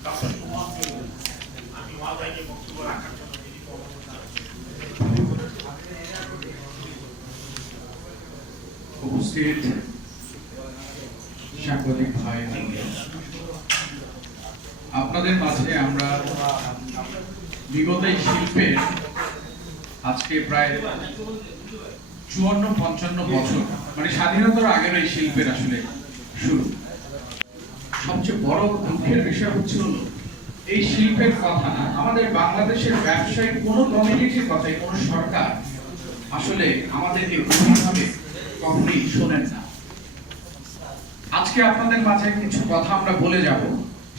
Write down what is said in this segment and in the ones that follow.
উপস্থিত সাংবাদিক ভাই, আপনাদের মাঝে আমরা বিগত এই শিল্পের আজকে প্রায় 54-55 বছর, মানে স্বাধীনতার আগের এই শিল্পের আসলে শুরু। সবচেয়ে বড় দুঃখের বিষয় হচ্ছে হলো এই শিল্পের কথা না, আমাদের বাংলাদেশের ব্যবসায়িক কোনো কমিউনিটির কথাই কোনো সরকার আসলে আমাদেরকে গভীরভাবে কখনোই শোনেন না। আজকে আপনাদের মাঝে কিছু কথা আমরা বলে যাব,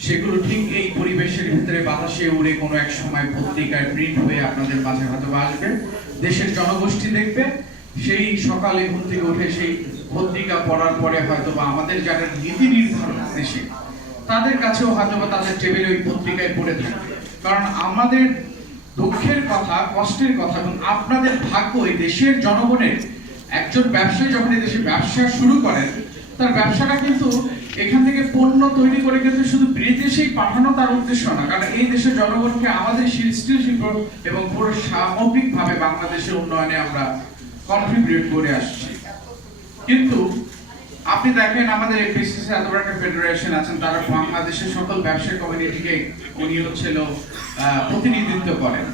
সেগুলো ঠিক এই পরিবেশের ভিতরে বাতাসে উড়ে কোনো এক সময় পত্রিকায় প্রিন্ট হয়ে আপনাদের মাঝে হয়তো আসবে, দেশের জনগোষ্ঠী দেখবে, সেই সকালে ঘুম থেকে উঠে সেই পত্রিকা পড়ার পরে হয়তো বা আমাদের যারা নীতি নির্ধারণ দেশে তাদের কাছেও হয়তো বা তাদের টেবিলে ওই পত্রিকায় পড়ে থাকবে। কারণ আমাদের দুঃখের কথা, কষ্টের কথা এবং আপনাদের ভাগ্য এই দেশের জনগণের, একজন ব্যবসায়ী যখন এই দেশে ব্যবসা শুরু করেন তার ব্যবসাটা কিন্তু এখান থেকে পণ্য তৈরি করে কিন্তু শুধু বিদেশেই পাঠানো তার উদ্দেশ্য না, কারণ এই দেশের জনগণকে আমাদের স্টিল শিল্প এবং পুরো সামগ্রিকভাবে বাংলাদেশের উন্নয়নে আমরা কন্ট্রিবিউট করে আসছি। কিন্তু আপনি দেখেন আমাদের এপিসিসি এত বড় একটা ফেডারেশন আছেন, তারা বাংলাদেশের সকল ব্যবসায়ী কমিউনিটিকে উনি হচ্ছিল প্রতিনিধিত্ব করেন,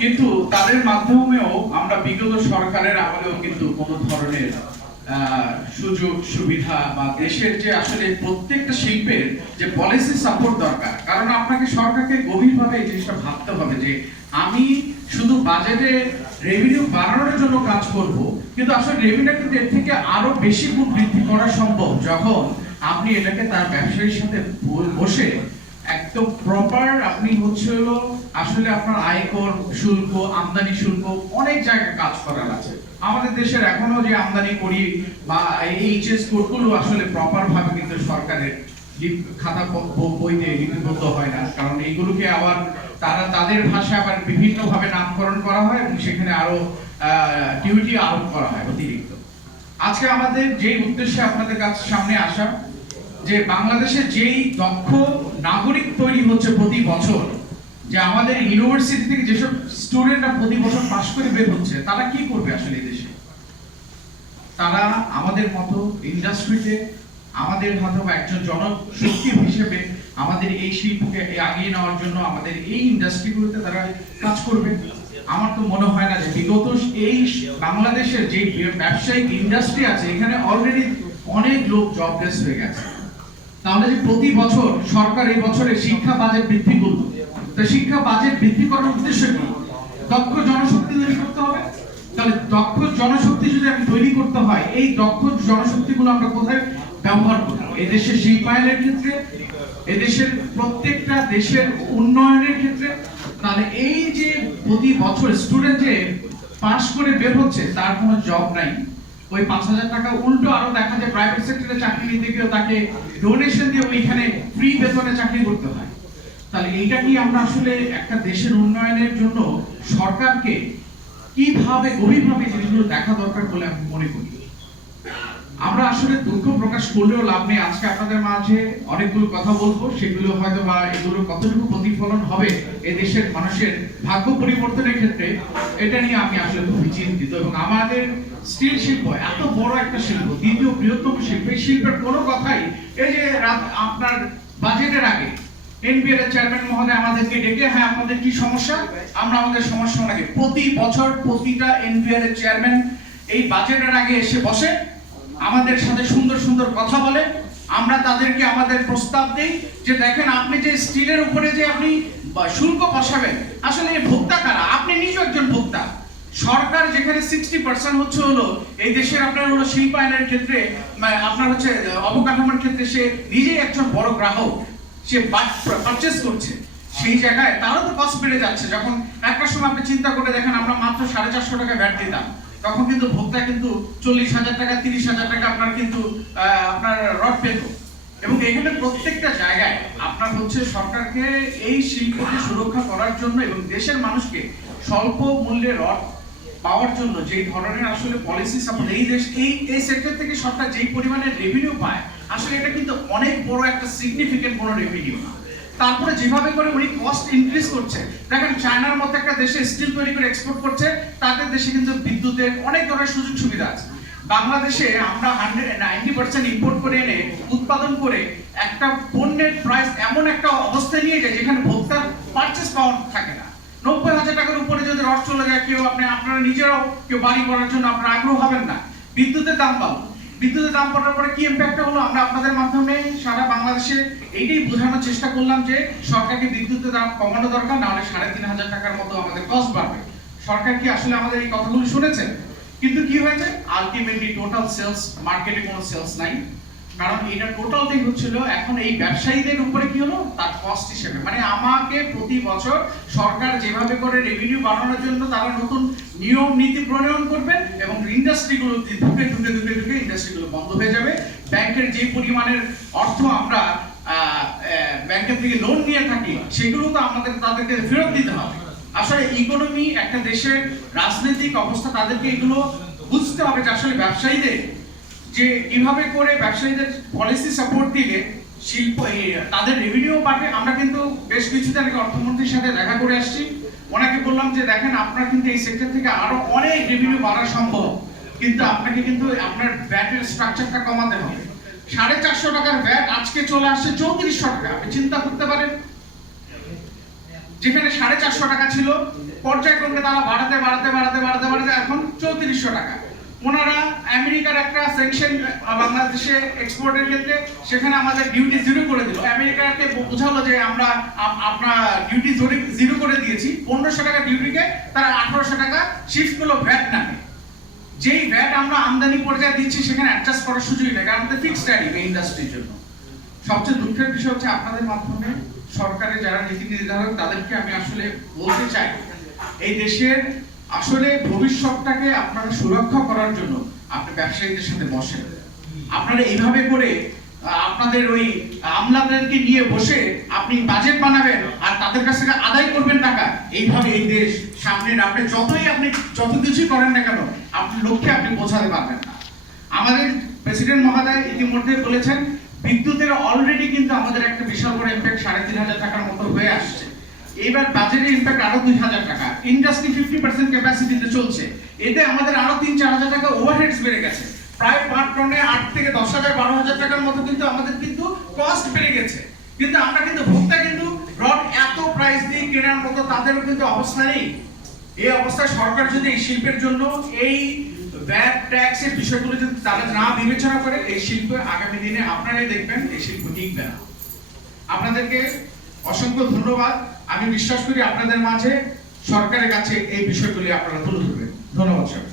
কিন্তু তাদের মাধ্যমেও আমরা বিগত সরকারের আমলেও কিন্তু কোনো ধরনের সুযোগ সুবিধা বা দেশের যে আসলে প্রত্যেকটা শিল্পের যে পলিসি সাপোর্ট দরকার, কারণ আপনাকে সরকারকে গভীরভাবে এই জিনিসটা ভাবতে হবে যে আমি শুধু বাজেটে রেভিনিউ বাড়ানোর জন্য কাজ করব, কিন্তু আসলে রেভিনিউ কিন্তু এর থেকে আরো বেশি গুণ বৃদ্ধি করা সম্ভব যখন আপনি এটাকে তার ব্যবসায়ীর সাথে বসে একদম প্রপার আপনি হচ্ছে হলো আসলে আপনার আয়কর শুল্ক, আমদানি শুল্ক অনেক জায়গায় কাজ করার আছে। আমাদের দেশের এখনো যে আমদানি করি বা এইচএস কোডগুলো আসলে প্রপার ভাবে কিন্তু সরকারের খাতা বইতে লিপিবদ্ধ হয় না, কারণ এইগুলোকে আবার তারা তাদের ভাষায় আবার বিভিন্ন ভাবে নামকরণ করা হয় এবং সেখানে আরো ডিউটি আরোপ করা হয় অতিরিক্ত। আজকে আমাদের যেই উদ্দেশ্যে আপনাদের কাছে সামনে আসা, যে বাংলাদেশে যেই দক্ষ নাগরিক তৈরি হচ্ছে প্রতি বছর, যে আমাদের ইউনিভার্সিটি থেকে যেসব স্টুডেন্টরা প্রতি বছর পাশ করে বের হচ্ছে, তারা কি করবে আসলে দেশে? তারা আমাদের মতো ইন্ডাস্ট্রিতে আমাদের হয়তো একজন জনশক্তি হিসেবে আমাদের এই শিল্পকে এগিয়ে নেওয়ার জন্য আমাদের এই ইন্ডাস্ট্রিগুলোতে তারা কাজ করবে। আমার তো মনে হয় না যে বিগত এই বাংলাদেশের যে ব্যবসায়িক ইন্ডাস্ট্রি আছে এখানে অলরেডি অনেক লোক জবলেস হয়ে গেছে। তাহলে যে প্রতি বছর সরকার এই বছরে শিক্ষা বাজেট বৃদ্ধি করবে, তো শিক্ষা বাজেট বৃদ্ধি করার উদ্দেশ্য কি? দক্ষ জনশক্তি তৈরি করতে হবে। তাহলে দক্ষ জনশক্তি যদি আমি তৈরি করতে হয়, এই দক্ষ জনশক্তিগুলো আমরা কোথায় ব্যবহার করব? এই দেশের শিল্পায়নের ক্ষেত্রে, এই দেশের প্রত্যেকটা দেশের উন্নয়নের ক্ষেত্রে। তাহলে এই যে প্রতি বছর স্টুডেন্ট যে পাস করে বের হচ্ছে তার কোনো জব নাই, ওই 5,000 টাকা উল্টো আরো দেখা যায় প্রাইভেট সেক্টরে চাকরি নিতে গিয়েও তাকে ডোনেশন দিয়ে ওইখানে ফ্রি বেতনে চাকরি করতে হয়। তাহলে এইটা কি আমরা আসলে একটা দেশের উন্নয়নের জন্য সরকারকে কিভাবে গভীরভাবে জিনিসগুলো দেখা দরকার বলে আমি মনে করি। আমরা আসলে দুঃখ প্রকাশ করলেও লাভ নেই। আজকে আপনাদের মাঝে অনেকগুলো কথা বলবো, সেগুলো হয়তো বা এগুলো কতটুকু প্রতিফলন হবে এই দেশের মানুষের ভাগ্য পরিবর্তনের ক্ষেত্রে, এটা নিয়ে আমি আসলে খুবই চিন্তিত। এবং আমাদের স্টিল শিল্প এত বড় একটা শিল্প, দ্বিতীয় বৃহত্তম শিল্প, এই শিল্পের কোনো কথাই এই যে আপনার বাজেটের আগে এনবিআর এর চেয়ারম্যান মহোদয় আমাদেরকে ডেকে, হ্যাঁ আপনাদের কি সমস্যা, আমরা আমাদের সমস্যা ওনাকে প্রতি বছর প্রতিটা এনবিআর এর চেয়ারম্যান এই বাজেটের আগে এসে বসে আমাদের সাথে সুন্দর সুন্দর কথা বলে। আমরা তাদেরকে আমাদের প্রস্তাব দেই যে দেখেন আপনি যে স্টিলের উপরে যে আপনি শুল্ক বসাবেন, আসলে এই ভোক্তা কারা? আপনি নিজেও একজন ভোক্তা। সরকার যেখানে 60% হচ্ছে হলো এই দেশের আপনার হলো শিল্পায়নের ক্ষেত্রে, আপনার হচ্ছে অবকাঠামোর ক্ষেত্রে সে নিজেই একজন বড় গ্রাহক, সে পারচেজ করছে, সেই জায়গায় তারও তো কস্ট বেড়ে যাচ্ছে। যখন একটা সময় আপনি চিন্তা করে দেখেন আমরা মাত্র 450 টাকা ভ্যাট দিতাম, তখন কিন্তু ভোক্তা কিন্তু 40,000 টাকা 30,000 টাকা আপনার কিন্তু আপনার রড পেত। এবং এখানে প্রত্যেকটা জায়গায় আপনার হচ্ছে সরকারকে এই শিল্পকে সুরক্ষা করার জন্য এবং দেশের মানুষকে স্বল্প মূল্যে রড পাওয়ার জন্য যে ধরনের আসলে পলিসি সাপোর্ট এই দেশ এই সেক্টর থেকে সরকার যেই পরিমাণে রেভিনিউ পায়, আসলে এটা কিন্তু অনেক বড় একটা সিগনিফিকেন্ট কোনো রেভিনিউ না। তারপরে যেভাবে করে উনি কস্ট ইনক্রিজ করছে, দেখেন চায়নার মতো একটা দেশে স্টিল তৈরি করে এক্সপোর্ট করছে, তাদের দেশে কিন্তু বিদ্যুতের অনেক ধরনের সুযোগ সুবিধা আছে। বাংলাদেশে আমরা 90% ইম্পোর্ট করে এনে উৎপাদন করে একটা পণ্যের প্রাইস এমন একটা অবস্থায় নিয়ে যায় যেখানে ভোক্তার পারচেস পাওয়ার থাকে না। 90,000 টাকার উপরে যদি রড চলে যায়, কেউ আপনারা নিজেরাও কেউ বাড়ি করার জন্য আপনারা আগ্রহ হবেন না। বিদ্যুতের দাম বাড়লো, বিদ্যুতের দাম পড়ার পরে কি ইম্প্যাক্ট হলো, আমরা আপনাদের মাধ্যমে সারা বাংলাদেশে এইটাই বোঝানোর চেষ্টা করলাম যে সরকারকে বিদ্যুতের দাম কমানো দরকার, না হলে 3,500 টাকার মতো আমাদের কস্ট বাড়বে। সরকার কি আসলে আমাদের এই কথাগুলো শুনেছেন? কিন্তু কি হয়েছে, আলটিমেটলি টোটাল সেলস, মার্কেটে কোনো সেলস নাই, কারণ এটা টোটালটাই হচ্ছিল এখন এই ব্যবসায়ীদের উপরে কি হলো, তার কস্ট হিসেবে। মানে আমাকে প্রতি বছর সরকার যেভাবে করে রেভিনিউ বাড়ানোর জন্য তারা নতুন নিয়ম নীতি প্রণয়ন করবেন এবং ইন্ডাস্ট্রিগুলো ধুকে ইন্ডাস্ট্রিগুলো বন্ধ হয়ে যাবে। ব্যাংকের যে পরিমাণের অর্থ আমরা ব্যাংকের থেকে লোন নিয়ে থাকি সেগুলো তো তাদেরকে ফেরত দিতে হবে। আসলে ইকোনমি, একটা দেশের রাজনৈতিক অবস্থা, তাদেরকে এগুলো বুঝতে হবে যে আসলে ব্যবসায়ীদের যে কিভাবে করে ব্যবসায়ীদের পলিসি সাপোর্ট দিলে শিল্প তাদের রেভিনিউ বাড়বে। আমরা কিন্তু বেশ কিছুদিন আগে অর্থমন্ত্রীর সাথে দেখা করে আসছি, ওনাকে বললাম যে দেখেন আপনার কিন্তু এই সেক্টর থেকে আরো অনেক রেভিনিউ বাড়া সম্ভব, কিন্তু আপনাকে কিন্তু আপনার ভ্যাটের স্ট্রাকচারটা কমাতে হবে। 450 টাকার ভ্যাট আজকে চলে আসছে 3400 টাকা। আপনি চিন্তা করতে পারেন, যেখানে 450 টাকা ছিল পর্যায়ক্রমে তারা বাড়াতে এখন 3400 টাকা। ওনারা আমেরিকার একটা সেকশন বাংলাদেশে এক্সপোর্টের ক্ষেত্রে, সেখানে আমাদের ডিউটি জিরো করে দিল। আমেরিকাকে বোঝালো যে আমরা আপনার ডিউটি জিরো করে দিয়েছি, 1500 টাকা ডিউটিকে তারা 1800 টাকা শিফট করলো ভ্যাট নামে। যেই ভ্যাট আমরা আমদানি পর্যায়ে দিচ্ছি সেখানে অ্যাডজাস্ট করার সুযোগই নেই, কারণ আমাদের ফিক্সড ট্যারিফ এই ইন্ডাস্ট্রির জন্য। সবচেয়ে দুঃখের বিষয় হচ্ছে আপনাদের মাধ্যমে সরকারের যারা নীতি নির্ধারক তাদেরকে আমি আসলে বলতে চাই, এই দেশের আসলে ভবিষ্যৎটাকে আপনারা সুরক্ষা করার জন্য আপনি ব্যবসায়ীদের সাথে বসেন। আপনারা এইভাবে করে আপনাদের ওই আমলাদেরকে নিয়ে বসে আপনি বাজেট বানাবেন আর তাদের কাছ থেকে আদায় করবেন টাকা, এইভাবে এই দেশ সামনে আপনি যত কিছুই করেন না কেন আপনি লক্ষ্যে আপনি পৌঁছাতে পারবেন না। আমাদের প্রেসিডেন্ট মহোদয় ইতিমধ্যে বলেছেন বিদ্যুতের অলরেডি কিন্তু আমাদের একটা বিশাল বড় ইম্প্যাক্ট 3,500 টাকার মতো হয়ে আসছে। এবার বাজেটের ইম্প্যাক্ট আরো 2,000 টাকা। ইন্ডাস্ট্রি 50% ক্যাপাসিটিতে চলছে, এতে আমাদের আরো 3-4 হাজার টাকা ওভারহেডস বেড়ে গেছে। প্রায় পার টনে 8 থেকে 10,000 12,000 টাকার মতো কিন্তু আমাদের কিন্তু কস্ট বেড়ে গেছে। কিন্তু আমরা কিন্তু ভোক্তা কিন্তু রড এত প্রাইস দিয়ে কেনার মতো তাদেরও কিন্তু অবস্থা নেই। এই অবস্থায় সরকার যদি এই শিল্পের জন্য এই ভ্যাট ট্যাক্সের বিষয়গুলো যদি তারা না বিবেচনা করে, এই শিল্প আগামী দিনে আপনারাই দেখবেন এই শিল্প টিকবে না। আপনাদেরকে অসংখ্য ধন্যবাদ। আমি বিশ্বাস করি আপনাদের মাঝে সরকারের কাছে এই বিষয়গুলি আপনারা তুলে ধরবেন। ধন্যবাদ স্যার।